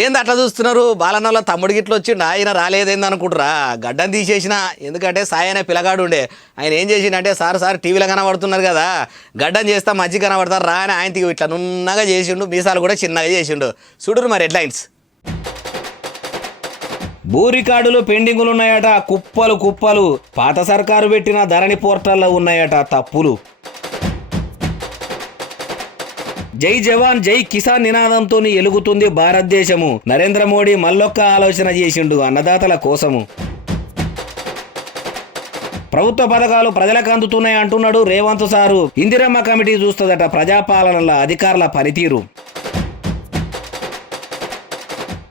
ఏంది అట్లా చూస్తున్నారు? బాలన్నల తమ్ముడి గిట్ల వచ్చిండు, ఆయన రాలేదేంది అనుకుంటురా? గడ్డం తీసేసిన, ఎందుకంటే సాయి అనే పిల్లగాడు ఉండే. ఆయన ఏం చేసిండంటే, సార్ టీవీలో కనబడుతున్నారు కదా, గడ్డం చేస్తా మంచిగా కనబడతారు రా అని ఆయన ఇట్లా నున్నగా చేసిండు, మీసాలు కూడా చిన్నగా చేసిండు. చూడురు మరి హెడ్లైన్స్. భూ రికార్డులు పెండింగులు ఉన్నాయట, కుప్పలు కుప్పలు. పాత సర్కారు పెట్టిన ధరణి పోర్టల్లో ఉన్నాయట తప్పులు. జై జవాన్ జై కిసాన్ నినాదంతో ఎలుగుతుంది భారతదేశము. నరేంద్ర మోడీ మళ్ళొక్క ఆలోచన చేసిండు అన్నదాతల కోసము. ప్రభుత్వ పథకాలు ప్రజలకు అందుతున్నాయి అంటున్నాడు రేవంత్ సారు. ఇందిరమ్మ కమిటీ చూస్తుందట ప్రజాపాలనల అధికారుల పనితీరు.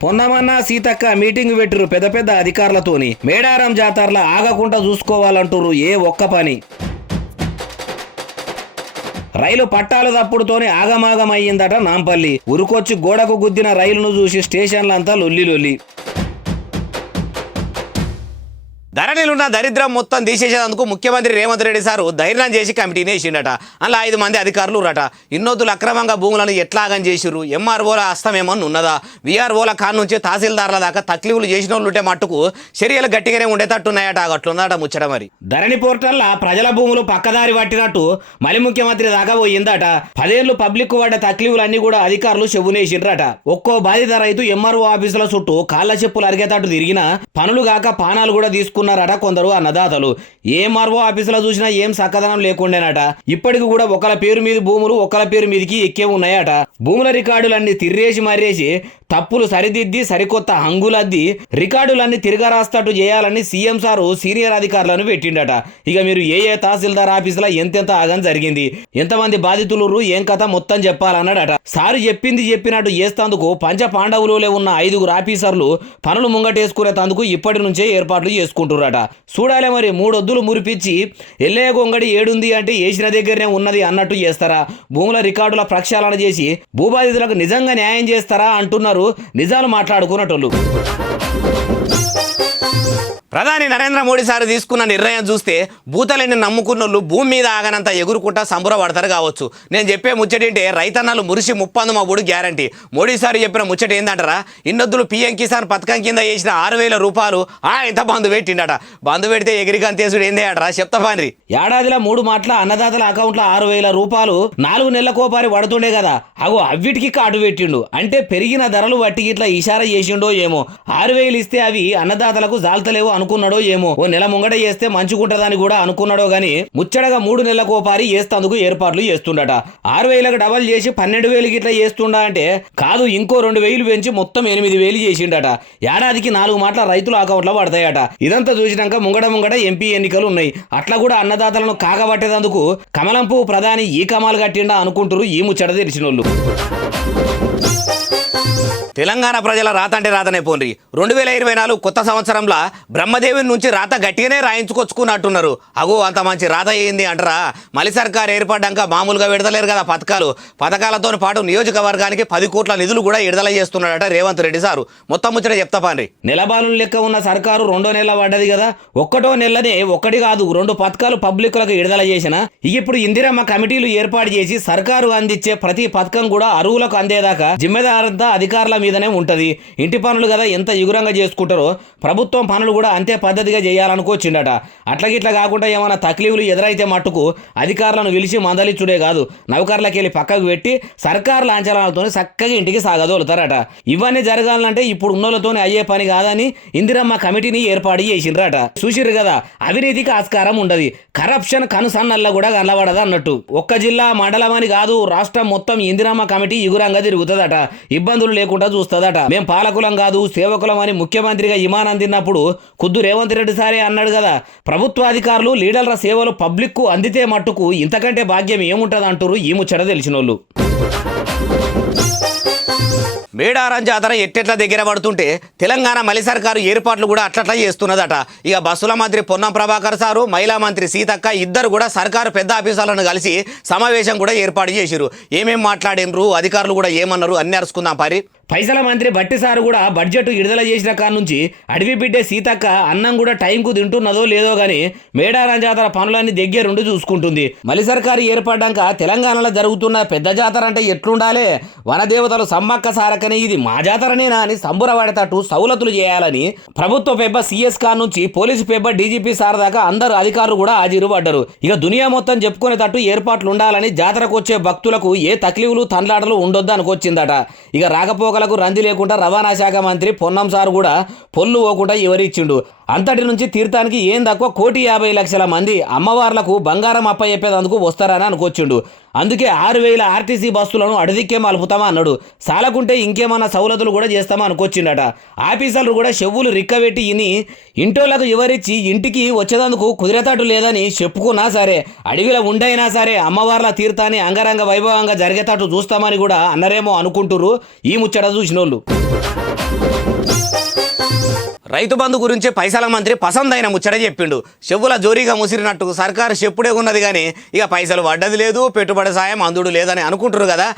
పొన్నమన్న సీతక్క మీటింగ్ పెట్టిరు పెద్ద పెద్ద అధికారులతోని. మేడారం జాతరల ఆగకుండా చూసుకోవాలంటురు ఏ ఒక్క పని. రైలు పట్టాలు తప్పుడుతోనే ఆగమాగం అయ్యిందట నాంపల్లి. ఉరుకొచ్చి గోడకు గుద్దిన రైలును చూసి స్టేషన్లంతా లొల్లి. ధరణిలున్న దరిద్రం మొత్తం తీసేసేందుకు ముఖ్యమంత్రి రేవంత్ రెడ్డి సారు ధైర్యం చేసి కమిటీని వేసిండట. అలా 5 మంది అధికారులు రట. ఇన్నొద్దులు అక్రమంగా భూములను ఎట్లాగం చేసిరు, ఎంఆర్ఓల హస్తమేమన్నా ఉన్నదా, విఆర్ఓల కాడ నుంచి తహసీల్దార్ల దాకా తక్లీఫులు చేసిన వాళ్ళు ఉంటే మట్టుకు చర్యలు గట్టిగానే ఉండేటట్టున్నాయట. అట్లున్నట ముచ్చట. మరి ధరణి పోర్టల్లా ప్రజల భూములు పక్కదారి పట్టినట్టు మళ్ళీ ముఖ్యమంత్రి దాకా పోయిందట. 10 ఏళ్లు పబ్లిక్ పడ్డ తక్లీఫులన్నీ కూడా అధికారులు చెవునేసిండ్రట. ఒక్కో బాధిత రైతు ఎంఆర్ఓ ఆఫీసుల చుట్టూ కాళ్ళ చెప్పులు అరిగేటట్టు తిరిగినా పనులు కాక పానాలు కూడా తీసుకున్నారట కొందరు అన్నదాతలు. ఎంఆర్ఓ ఆఫీసులో చూసినా ఏం సక్కదనం లేకుండేనట. ఇప్పటికి కూడా ఒకళ్ళ పేరు మీద భూములు ఒకళ్ళ పేరు మీదకి ఎక్కే ఉన్నాయట. భూముల రికార్డులన్నీ తిర్రేసి మర్రేసి తప్పులు సరిదిద్ది సరికొత్త హంగులద్ది రికార్డులన్నీ తిరగరాస్తట్టు చేయాలని సీఎం సారు సీనియర్ అధికారులను పెట్టిండట. ఇక మీరు ఏ తహసీల్దార్ ఆఫీసులో ఎంతెంత ఆగం జరిగింది, ఎంతమంది బాధితులు, ఏం కథ మొత్తం చెప్పాలన్నాడట. సారు చెప్పినట్టు చేస్తేందుకు పంచ పాండవులలో ఉన్న 5 ఆఫీసర్లు పనులు ముంగటేసుకునేందుకు ఇప్పటి నుంచే ఏర్పాట్లు చేసుకుంటున్నారట. చూడాలే మరి 3 ఒద్దులు మురిపించి ఎల్లయ్య గొంగడి ఏడుంది అంటే వేసిన దగ్గరనే ఉన్నది అన్నట్టు చేస్తారా? భూముల రికార్డుల ప్రక్షాళన చేసి భూబాధితులకు నిజంగా న్యాయం చేస్తారా అంటున్నారు నిజాలు మాట్లాడుకున్నటోళ్ళు. ప్రధాని నరేంద్ర మోడీ సార్ తీసుకున్న నిర్ణయం చూస్తే భూతలని నమ్ముకున్నోళ్ళు భూమి మీద ఆగనంత ఎగురుకుంటా సంబరపడతారు కావచ్చు. నేను చెప్పే ముచ్చటేంటే రైతన్నలు మురిసి ముప్పందు మా బుడు గ్యారంటీ. మోడీ సార్ చెప్పిన ముచ్చట ఏందంటారా? ఇన్నొద్దులు పీఎం కిసాన్ పథకం కింద వేసిన 6,000 రూపాయలు ఎంత బంధు పెట్టిండట. బంధు పెడితే ఎగిరికంతేసుడు ఏందే అటరా చెప్తాపాన్రి. ఏడాదిలో 3 మాటల అన్నదాతల అకౌంట్లో 6,000 రూపాయలు 4 నెలల కోపారి పడుతుండే కదా, అగో అవిటికి కాటు పెట్టిండు. అంటే పెరిగిన ధరలు వట్టి ఇట్లా ఇషారా చేసిండో ఏమో. 6,000 ఇస్తే అవి అన్నదాతలకు జాల్తలేవు అనుకున్నాడో ఏమో. ఓ నెల ముంగట చేస్తే మంచుకుంటదని కూడా అనుకున్నాడో గాని ముచ్చడగా 3 నెలల కోపారి చేస్తందుకు ఏర్పాట్లు చేస్తుండట. 6,000కు డబల్ చేసి 12,000కి ఇట్లా చేస్తుండా అంటే కాదు, ఇంకో 2,000 పెంచి మొత్తం 8,000 చేసిండట. ఏడాదికి 4 మాటల రైతుల అకౌంట్లో పడతాయట. ఇదంతా చూసినాక ముంగడ ఎంపీ ఎన్నికలు ఉన్నాయి. అట్లా కూడా అన్నదాతలను కాగబట్టేందుకు కమలం పువ్వు ప్రధాని ఈ కమాలు కట్టిండా అనుకుంటారు ఈ ముచ్చట తెలిసినోళ్ళు. తెలంగాణ ప్రజల రాత అంటే రాతనే పోన్రి. 2024 కొత్త సంవత్సరంలో బ్రహ్మదేవుని నుంచి రాత గట్టిగానే రాయించుకొచ్చుకున్నట్టున్నారు. అగో అంత మంచి రాత ఏంది అంటారా? మళ్ళీ సర్కారు ఏర్పడ్డాక మామూలుగా విడతలేరు కదా పథకాలతో పాటు నియోజకవర్గానికి 10 కోట్ల నిధులు కూడా విడుదల చేస్తున్నాడట రేవంత్ రెడ్డి సారు. మొత్తం ముచ్చట చెప్తాపాన్రి. నెలబాలు లెక్క ఉన్న సర్కారు 2వ నెల పడ్డది కదా, 1వ నెలనే 1 కాదు 2 పథకాలు పబ్లిక్లకు విడుదల చేసిన. ఇప్పుడు ఇందిరమ్మ కమిటీలు ఏర్పాటు చేసి సర్కారు అందించే ప్రతి పథకం కూడా అరువులకు అందేదాకా జిమ్మెదారంతా అధికారుల మీదనే ఉంటది. ఇంటి పనులు కదా ఎంత ఎగురంగా చేసుకుంటారో ప్రభుత్వం పనులు కూడా అంతే పద్ధతిగా చేయాలనుకోవచ్చిండట. అట్లగిట్లా కాకుండా ఏమైనా తక్లీఫులు ఎదురైతే మట్టుకు అధికారులను పిలిచి మందలిచ్చుడే కాదు, నౌకర్లకి వెళ్ళి పక్కకు పెట్టి సర్కారు లాంఛనాలతో చక్కగా ఇంటికి సాగదోలుతారట. ఇవన్నీ జరగాలంటే ఇప్పుడు ఉన్నోళ్ళతోనే అయ్యే పని కాదని ఇందిరమ్మ కమిటీని ఏర్పాటు చేసిండ్రట. చూసిర్రు కదా, అవినీతికి ఆస్కారం ఉండదు, కరప్షన్ కనుసన్నల్లా కూడా కనబడదు అన్నట్టు. ఒక్క జిల్లా మండలం అని కాదు, రాష్ట్రం మొత్తం ఇందిరమ్మ కమిటీ ఎగురంగా తిరుగుతుందట. ఇబ్బందులు లేకుండా చూస్తుందట. మేం పాలకులం కాదు సేవకులం అని ముఖ్యమంత్రిగా ఇమాన్ అందినప్పుడు ఖుద్దు రేవంత్ రెడ్డి సారే అన్నాడు కదా, ప్రభుత్వ అధికారులు లీడర్ల సేవలు పబ్లిక్ కు అందితే మట్టుకు ఇంతకంటే భాగ్యం ఏముంటది అంటారు ఈ ముచ్చట తెలిసినోళ్ళు. మేడారం జాతర ఎట్టెట్ల దగ్గర పడుతుంటే తెలంగాణ మలి సర్కారు ఏర్పాట్లు కూడా అట్లట్లా చేస్తున్నదట. ఇక బస్సుల మంత్రి పొన్నం ప్రభాకర్ సారు, మహిళా మంత్రి సీతక్క ఇద్దరు కూడా సర్కారు పెద్ద ఆఫీసర్లను కలిసి సమావేశం కూడా ఏర్పాటు చేసిరు. ఏమేం మాట్లాడినరు, అధికారులు కూడా ఏమన్నారు అన్ని అరుచుకుందాం పారి. పైసల మంత్రి బట్టి సార్ కూడా బడ్జెట్ విడుదల చేసిన కాడ నుంచి అడవి బిడ్డే సీతక్క అన్నం కూడా టైంకు తింటున్నదో లేదో గాని మేడారం జాతర పనులన్నీ దగ్గరుండి చూసుకుంటుంది. మలి సర్కారు ఏర్పడ్డాక తెలంగాణలో జరుగుతున్న పెద్ద జాతర అంటే ఎట్లుండాలి, వనదేవతలు సమ్మక్క సారకని ఇది మా జాతరనేనా అని సంబురపడేటట్టు సౌలతులు చేయాలని ప్రభుత్వ పెబ్బ సిఎస్ కార్ నుంచి పోలీసు పెబ్బ డీజీపీ సార్ దాకా అందరు అధికారులు కూడా హాజరు పడ్డారు. ఇక దునియా మొత్తం చెప్పుకునేటట్టు ఏర్పాట్లు ఉండాలని జాతరకు వచ్చే భక్తులకు ఏ తక్లీఫులు తండ్లాటలు ఉండొద్దు అనుకొచ్చిందట. ఇక రాకపోకలకు రంది లేకుండా రవాణా శాఖ మంత్రి పొన్నం సార్ కూడా పొల్లు పోకుండా ఎవరిచ్చిండు. అంతటి నుంచి తీర్థానికి ఏం తక్కువ 1,50,00,000 మంది అమ్మవార్లకు బంగారం అప్పచెప్పేందుకు వస్తారని అనుకొచ్చిండు. అందుకే 6,000 ఆర్టీసీ బస్సులను అడిదిక్కే మలుపుతామా అన్నాడు. సాలకుంటే ఇంకేమన్నా సౌలతులు కూడా చేస్తామా అనుకొచ్చిండట. ఆఫీసర్లు కూడా చెవులు రిక్కబెట్టి ఇని ఇంటోళ్లకు ఎవరిచ్చి ఇంటికి వచ్చేందుకు కుదిరేటట్టు లేదని చెప్పుకున్నా సరే అడవిలో ఉండైనా సరే అమ్మవార్ల తీర్థాన్ని అంగరంగ వైభవంగా జరిగేటట్టు చూస్తామని కూడా అన్నరేమో అనుకుంటురు ఈ ముచ్చట చూసినోళ్ళు. రైతు బంధు గురించి పైసల మంత్రి పసందైన ముచ్చట చెప్పిండు. చెవుల జోరీగా ముసిరినట్టు సర్కారు చెప్పుడే ఉన్నది కానీ ఇక పైసలు పడ్డది లేదు, పెట్టుబడి సాయం అందుడు లేదని అనుకుంటారు కదా.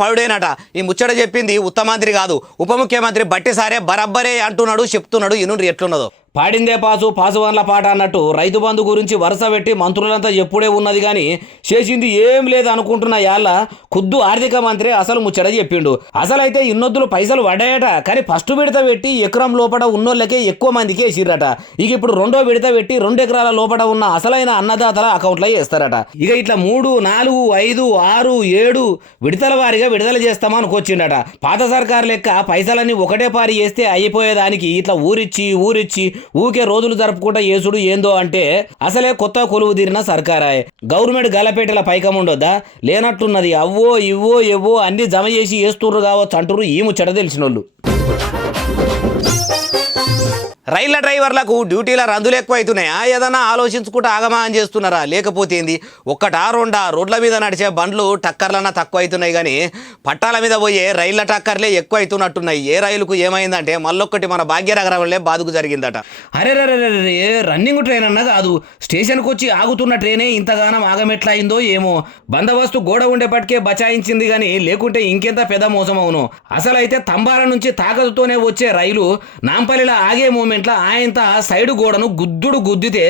పడుడేనట. ఈ ముచ్చట చెప్పింది ఉత్తమంత్రి కాదు, ఉప ముఖ్యమంత్రి బట్టి సారే బరబ్బరే అంటున్నాడు, చెప్తున్నాడు. ఇనుండ్రి ఎట్లున్నదో. పాడిందే పాసు వన్ల పాట అన్నట్టు రైతు బంధు గురించి వరుస పెట్టి మంత్రులంతా ఎప్పుడే ఉన్నది కానీ చేసింది ఏం లేదు అనుకుంటున్న యాళ్ళ ఖుద్దు ఆర్థిక మంత్రి అసలు ముచ్చట చెప్పిండు. అసలైతే ఇన్నొద్దులు పైసలు పడ్డాయట, కానీ ఫస్ట్ విడత పెట్టి ఎకరం లోపల ఉన్నోళ్ళకే ఎక్కువ మందికి వేసిర్రట. ఇక ఇప్పుడు రెండో విడత పెట్టి 2 ఎకరాల లోపల ఉన్న అసలైన అన్నదాతల అకౌంట్లో వేస్తారట. ఇక ఇట్లా 3, 4, 5, 6, 7 విడతల వారిగా విడుదల చేస్తామని అనుకొచ్చిండట. పాత సర్కారు లెక్క పైసలన్నీ ఒకటే పారి వేస్తే అయిపోయేదానికి ఇట్లా ఊరిచ్చి ఊకే రోజులు జరుపుకుంటా యేసుడు ఏందో అంటే అసలే కొత్త కొలువు తీరిన సర్కారాయ్. గవర్నమెంట్ గలపేటల పైకం ఉండొద్దా? లేనట్టున్నది. అవ్వో ఇవ్వో ఎవ్వో అన్ని జమ చేసి వేస్తుర్రు కావచ్చు అంటుర్రు ఈ ముచ్చట తెలిసినోళ్ళు. రైళ్ల డ్రైవర్లకు డ్యూటీల రందులు ఎక్కువ అవుతున్నాయా? ఏదన్నా ఆలోచించుకుంటూ ఆగమానం చేస్తున్నారా? లేకపోతే ఏంది? ఒక్కటా రెండా రోడ్ల మీద నడిచే బండ్లు టక్కర్లన్నా తక్కువ అవుతున్నాయి కానీ పట్టాల మీద పోయే రైళ్ల టక్కర్లే ఎక్కువ అవుతున్నట్టున్నాయి. ఏ రైలుకు ఏమైందంటే మళ్ళొక్కటి మన భాగ్యనగరంలో బాదుకు జరిగిందట. అరే రన్నింగ్ ట్రైన్ అన్న కాదు, స్టేషన్కి వచ్చి ఆగుతున్న ట్రైనే ఇంతగానం ఆగమెట్లా అయిందో ఏమో. బందోబస్తు గోడ ఉండేపటికే బచాయించింది కానీ లేకుంటే ఇంకెంత పెద్ద మోసం అవును. అసలైతే తంబాల నుంచి తాకతుతోనే వచ్చే రైలు నాంపల్లిలో ఆగే మూమెంట్ ఆయనంత సైడు గోడను గుద్దితే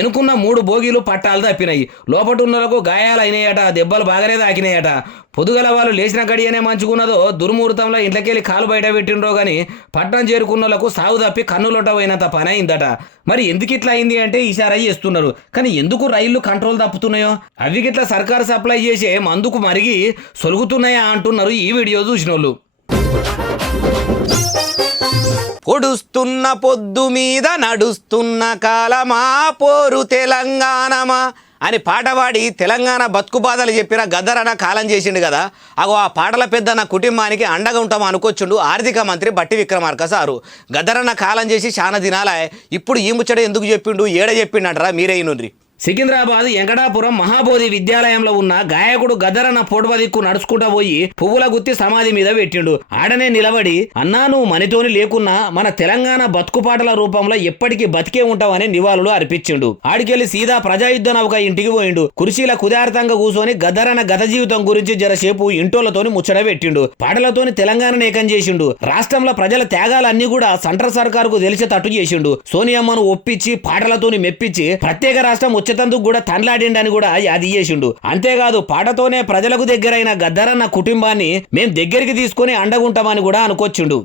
ఎనుకున్న 3 బోగీలు పట్టాలు తప్పినాయి. లోపటున్నలకు గాయాలు అయినాయట, దెబ్బలు బాగానే తాకినాయట. పొదుగల వాళ్ళు లేచిన గడియనే మంచుకున్నదో దుర్ముహూర్తంలో ఇంట్లోకెళ్ళి కాలు బయట పెట్టిండ్రో కానీ పట్టణం చేరుకున్నోళ్లకు సాగు తప్పి కన్నులొట్ట పోయినంత పని అయిందట. మరి ఎందుకు ఇట్లా అయింది అంటే ఇషారా చేస్తున్నారు. కానీ ఎందుకు రైళ్లు కంట్రోల్ తప్పుతున్నాయో, అవి గిట్లా సర్కారు సప్లై చేసే మందుకు మరిగి సొలుగుతున్నాయా అంటున్నారు ఈ వీడియో చూసినోళ్ళు. పొడుస్తున్న పొద్దు మీద నడుస్తున్న కాలమా పోరు తెలంగాణమా అని పాట పాడి తెలంగాణ బతుకు బాధలు చెప్పిన గద్దరన్న కాలం చేసిండు కదా. అగో ఆ పాటల పెద్దన్న కుటుంబానికి అండగా ఉంటాం అనుకొచ్చుండు ఆర్థిక మంత్రి బట్టి విక్రమార్క సారు. గద్దరన్న కాలం చేసి చాలా దినాలే. ఇప్పుడు ఈ ముచ్చట ఎందుకు చెప్పిండు, ఏడ చెప్పిండంటారా? మీరే ఇనుండ్రి. సికింద్రాబాద్ వెంకటాపురం మహాబోధి విద్యాలయంలో ఉన్న గాయకుడు గద్దరన్న పొడవ దిక్కు నడుచుకుంటా పోయి పువ్వుల గుత్తి సమాధి మీద పెట్టిండు. ఆడనే నిలబడి అన్నా నువ్వు మనతోని లేకున్నా మన తెలంగాణ బతుకుపాటల రూపంలో ఎప్పటికీ బతికే ఉంటావని నివాళులు అర్పించిండు. ఆడికెళ్లి సీదా ప్రజాయుద్ధ నౌక ఇంటికి పోయిండు. కుర్చీల కుదార్థంగా కూర్చొని గద్దరన్న గత జీవితం గురించి జరసేపు ఇంటోళ్లతోని ముచ్చట పెట్టిండు. పాటలతోని తెలంగాణను ఏకం చేసిండు. రాష్ట్రంలో ప్రజల త్యాగాలన్నీ కూడా సెంట్రల్ సర్కారుకు తెలిసేటట్టు చేసిండు. సోనియమ్మను ఒప్పించి పాటలతోని మెప్పించి ప్రత్యేక రాష్ట్రం వచ్చేటందుకు కూడా తండ్లాడిండని కూడా అది చేసిండు. అంతేకాదు పాటతోనే ప్రజలకు దగ్గరైన గద్దరన్న కుటుంబాన్ని మేం దగ్గరికి తీసుకొని అండగుంటామని కూడా అనుకొచ్చిండు.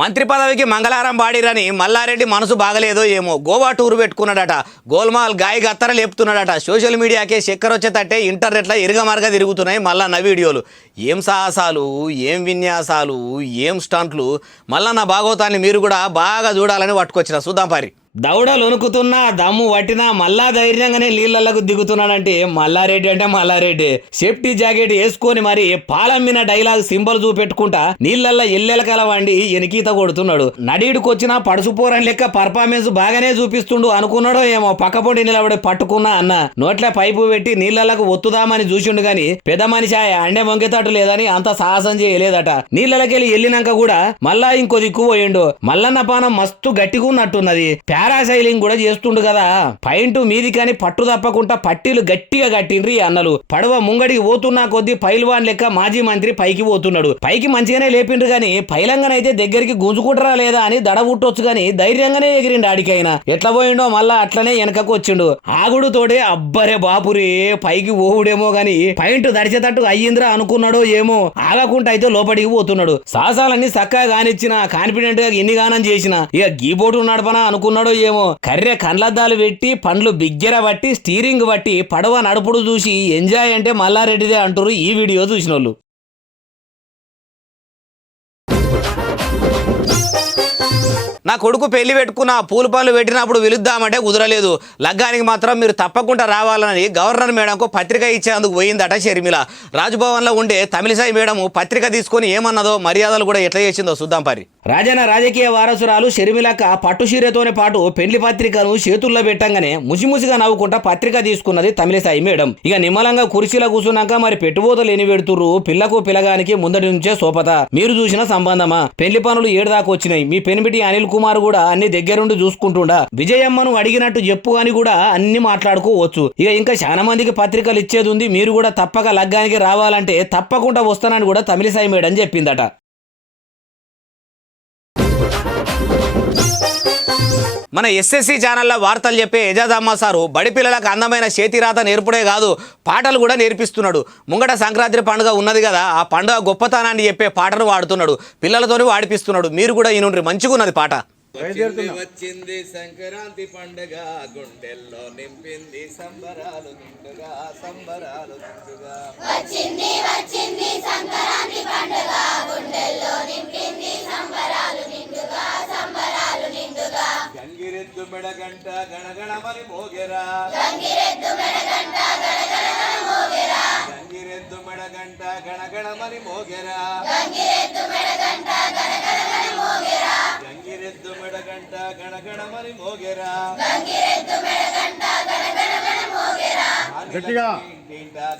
మంత్రి పదవికి మంగళారం బాడిరని మల్లారెడ్డి మనసు బాగలేదో ఏమో గోవా టూర్ పెట్టుకున్నాడట. గోల్మాల్ గాయ గత్తర లేపుతున్నాడట. సోషల్ మీడియాకే చక్కెర వచ్చేటట్టే ఇంటర్నెట్లో ఇరుగమరగా తిరుగుతున్నాయి మల్లన్న వీడియోలు. ఏం సాహసాలు, ఏం విన్యాసాలు, ఏం స్టంట్లు. మల్లన్న భాగవతాన్ని మీరు కూడా బాగా చూడాలని పట్టుకొచ్చిన చూద్దాం పారి. దౌడలు వణుకుతున్నా దమ్ము పట్టినా మళ్ళా ధైర్యంగానే నీళ్లకు దిగుతున్నాడంటే మల్లారెడ్డి అంటే మల్లారెడ్డి. సేఫ్టీ జాకెట్ వేసుకొని మరి పాలమ్మిన డైలాగ్ సింబల్ చూపెట్టుకుంటా నీళ్లల్లో ఎల్లెలకల వండి ఎనికీత కొడుతున్నాడు. నడీడుకొచ్చినా పడుసుపోరని లెక్క పర్ఫార్మెన్స్ బాగానే చూపిస్తుండు అనుకున్నాడో ఏమో. పక్కపొండి నిలబడి పట్టుకున్నా అన్న నోట్ల పైపు పెట్టి నీళ్లకు ఒత్తుదామని చూసిండు గాని పెద్ద మనిషి అండే మొంగెతట్టు లేదని అంత సాహసం చేయలేదట. నీళ్లకెళ్ళి వెళ్ళినాక కూడా మళ్ళా ఇంకో దిక్కు పోయిండు. మల్లన్న పానం మస్తు గట్టిగా ఉన్నట్టున్నది. పారాసైలింగ్ కూడా చేస్తుండు కదా. పైంటు మీది కానీ పట్టు తప్పకుండా పట్టీలు గట్టిగా కట్టిండ్రి అన్నలు. పడవ ముంగడికి పోతున్నా కొద్దీ పైల్వాన్ లెక్క మాజీ మంత్రి పైకి పోతున్నాడు. పైకి మంచిగానే లేపిండ్రు గాని పైలంగానైతే దగ్గరికి గుంజుకుంటారా లేదా అని దడ పుట్టొచ్చు గాని ధైర్యంగానే ఎగిరిండు ఆడికైనా. ఎట్లా పోయిండో మళ్ళా అట్లనే వెనకకు వచ్చిండు. ఆగుడు తోడే అబ్బరే బాపురే పైకి ఓవుడేమో గాని పైంటు దడిచేటట్టు అయ్యింద్రా అనుకున్నాడో ఏమో ఆగకుండా అయితే లోపలికి పోతున్నాడు. సాసాలన్నీ చక్కగా కానిచ్చిన కాన్ఫిడెంట్ గా ఎన్ని గానం చేసిన ఇక గీబోటు నడపనా అనుకున్నాడో ఏమో కర్రె కండ్లద్దాలు పెట్టి పండ్లు బిగ్గెర బట్టి స్టీరింగ్ బట్టి పడవ నడుపుడు చూసి ఎంజాయ్ అంటే మల్లారెడ్డిదే అంటారు ఈ వీడియో చూసిన వాళ్ళు. నా కొడుకు పెళ్లి పెట్టుకున్న పూల పనులు పెట్టినప్పుడు పిలుద్దామంటే కుదరలేదు. లగ్గానికి మాత్రం మీరు తప్పకుండా రావాలని గవర్నర్ మేడంకు పత్రిక ఇచ్చేందుకు పోయిందట షర్మిల. రాజ్భవన్లో ఉండే తమిళిసాయి మేడం పత్రిక తీసుకొని ఏమన్నదో మర్యాదలు కూడా ఎట్లా చేసిందో చూద్దాం పరి. రాజన్న రాజకీయ వారసురాలు షర్మిలక్క పట్టు చీరతోనే పాటు పెళ్లి పత్రికను చేతుల్లో పెట్టంగానే ముసిముసిగా నవ్వుకుంటా పత్రిక తీసుకున్నది తమిళిసాయి మేడం. ఇక నిమ్మలంగా కుర్చీలో కూర్చున్నాక మరి పెట్టుబోతలు ఎన్ని పెడుతుర్రు పిల్లకు పిల్లగానికి ముందటి నుంచే సోపత. మీరు చూసిన సంబంధమా? పెళ్లి పనులు 7 దాకా వచ్చినాయి. మీ పెనిమిటి అనిల్ కుమార్ కూడా అన్ని దగ్గరుండి చూసుకుంటుండా. విజయమ్మను అడిగినట్టు చెప్పు అని కూడా అన్ని మాట్లాడుకోవచ్చు. ఇక ఇంకా చాలా మందికి పత్రికలు ఇచ్చేది ఉంది. మీరు కూడా తప్పక లగ్గానికి రావాలంటే తప్పకుండా వస్తానని కూడా తమిళిసాయి మేడం చెప్పిందట. మన ఎస్ఎస్సి ఛానల్లో వార్తలు చెప్పే ఎజాదమ్మ సారు బడి పిల్లలకు అందమైన చేతిరాత నేర్పుడే కాదు పాటలు కూడా నేర్పిస్తున్నాడు. ముంగట సంక్రాంతి పండుగ ఉన్నది కదా, ఆ పండుగ గొప్పతనాన్ని చెప్పే పాటను వాడుతున్నాడు. పిల్లలతోని వాడిపిస్తున్నాడు. మీరు కూడా ఈనుండ్రి మంచిగా ఉన్నది పాట. వచ్చింది సంక్రాంతి పండుగ గుండెల్లో నింపింది సంబరాలు నిండుగా సంబరాలు నిండుగా. వచ్చింది వచ్చింది సంక్రాంతి పండుగ గుండెల్లో నింపింది సంబరాలు నిండుగా సంబరాలు నిండుగా. గంగిరెద్దు మెడగంట గణగణమని మోగెరా గంగిరెద్దు మెడగంట గణగణమని మోగెరా గంగిరెద్దు మెడగంట గణగణమని మోగెరా గంగిరెద్దు మెడగంట గణగణమని మోగెరా గంగిరెద్దు మెడగంట గణగణమని మోగెరా గంగిరెద్దు మెడగంట గణగణమని మోగెరా. గట్టిగా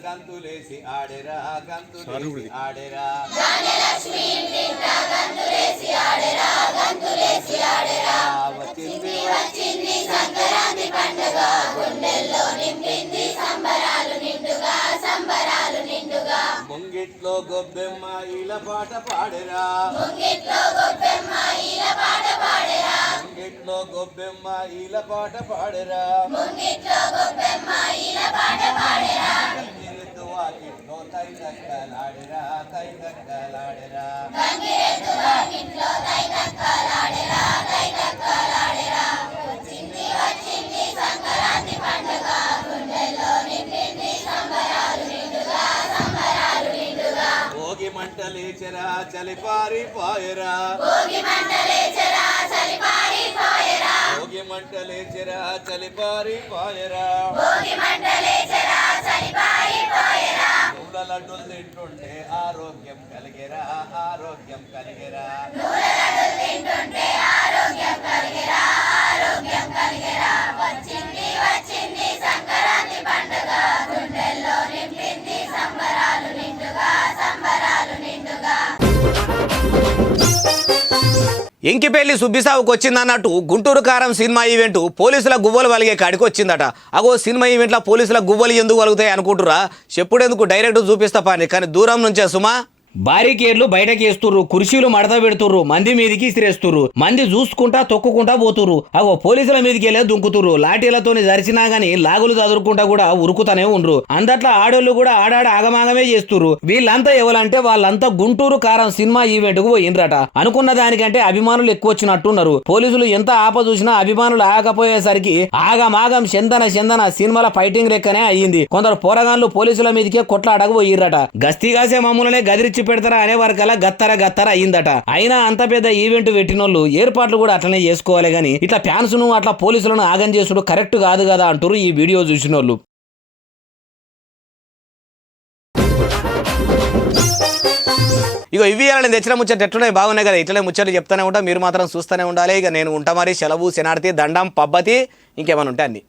గంతులేసి ఆడెరా గంతులేసి ఆడెరా. ధాన్యలక్ష్మి ఇంటింట గంతులేసి ఆడెరా గంతులేసి ఆడెరా. వచ్చింది వచ్చింది సంక్రాంతి పండుగ గుండెల్లో నింపింది సంబరాలు నిండుగా సంబరాలు నిండుగా. ముంగిట్లో గొబ్బెమ్మ ఈల పాట పాడెరా ముంగిట్లో గొబ్బెమ్మ ఈల పాట పాడెరా ముంగిట్లో గొబ్బెమ్మ ఈల పాట పాడెరా. ముంగిట్లో గొబ్బెమ్మ ఈల పాట పాడెరా. గంగిరెద్దు వాకిట్లో తై దక్కలాడెరా తై దక్కలాడెరా. గంగిరెద్దు వాకిట్లో తై దక్కలాడెరా తై దక్కలాడెరా. వచ్చింది వచ్చింది సంక్రాంతి పండుగ గుండెల్లో నింపింది సంబరాలు నిండుగా సంబరాలు నిండుగా. భోగి మంటలేచెరా చలిపారి పాయరా భోగి మంటలేచెరా చలిపారి పాయరా భోగి మంటలేచెరా చలిపారి పాయరా. భోగి మంటలేచెరా చలిపారి పాయరా. పూల లడ్డులు తింటుంటే ఆరోగ్యం కలిగెరా ఆరోగ్యం కలిగెరా. నూనెలడ్డు తింటుంటే ఆరోగ్యం కలిగెరా ఆరోగ్యం కలిగెరా. వచ్చింది వచ్చింది సంక్రాంతి పండుగ గుండెల్లో నింపింది సంబరాలు నిండుగా సంబరాలు నిండుగా. ఎంకిపెళ్లి సుబ్బిసావుకు వచ్చిందన్నట్టు గుంటూరు కారం సినిమా ఈవెంట్ పోలీసుల గువ్వలు వలిగే కాడికి వచ్చిందట. అగో సినిమా ఈవెంట్లో పోలీసుల గువ్వలు ఎందుకు వలుగుతాయి అనుకుంటురా? చెప్పుడెందుకు డైరెక్ట్ చూపిస్తా పని, కానీ దూరం నుంచే సుమా. బారికేడ్లు బయటకి వేస్తుర్రు, కుర్చీలు మడత పెడుతుర్రు, మంది మీదికి ఇసిరేస్తుర్రు, మంది చూసుకుంటా తొక్కుకుంటా పోతుర్రు. అగో పోలీసుల మీదకి వెళ్ళే దుంకుతుర్రు. లాఠీలతోని జరిచినా గానీ లాగులు చదురుకుంటా కూడా ఉరుకుతానే ఉండ్రు. అందట్లా ఆడోళ్ళు కూడా ఆడాడ ఆగమాగమే చేస్తుర్రు. వీళ్ళంతా ఎవరంటే వాళ్ళంతా గుంటూరు కారం సినిమా ఈవెంట్ కు పోయిండ్రట. అనుకున్న దానికంటే అభిమానులు ఎక్కువ వచ్చినట్టున్నారు. పోలీసులు ఎంత ఆప చూసినా అభిమానులు ఆగపోయేసరికి ఆగమాగం చందన చందన సినిమాల ఫైటింగ్ లెక్కనే అయ్యింది. కొందరు పోరగాన్లు పోలీసుల మీదకే కొట్లాడకు పోయిర్రట. గస్తీగాసే మమ్ములనే గదిరిచ్చి పెడతారా అనే వరకల్లా గత్తర గత్తర అయ్యిందట. అయినా అంత పెద్ద ఈవెంట్ పెట్టినోళ్ళు ఏర్పాట్లు కూడా అట్లనే చేసుకోవాలి గానీ ఇట్లా ఫ్యాన్స్ ను అట్లా పోలీసులను ఆగం చేసుడు కరెక్ట్ కాదు కదా అంటారు ఈ వీడియో చూసినోళ్ళు. ఇగో ఇవి నేను తెచ్చిన ముచ్చట్లు ఎట్లున్నాయి, బాగున్నాయి కదా. ఇట్లనే ముచ్చట్లు చెప్తానే ఉంటా, మీరు మాత్రం చూస్తూనే ఉండాలి. ఇక నేను ఉంటా మరి. సెలవు, శనార్థి, దండం, పబ్బతి, ఇంకేమైనా ఉంటే అన్ని.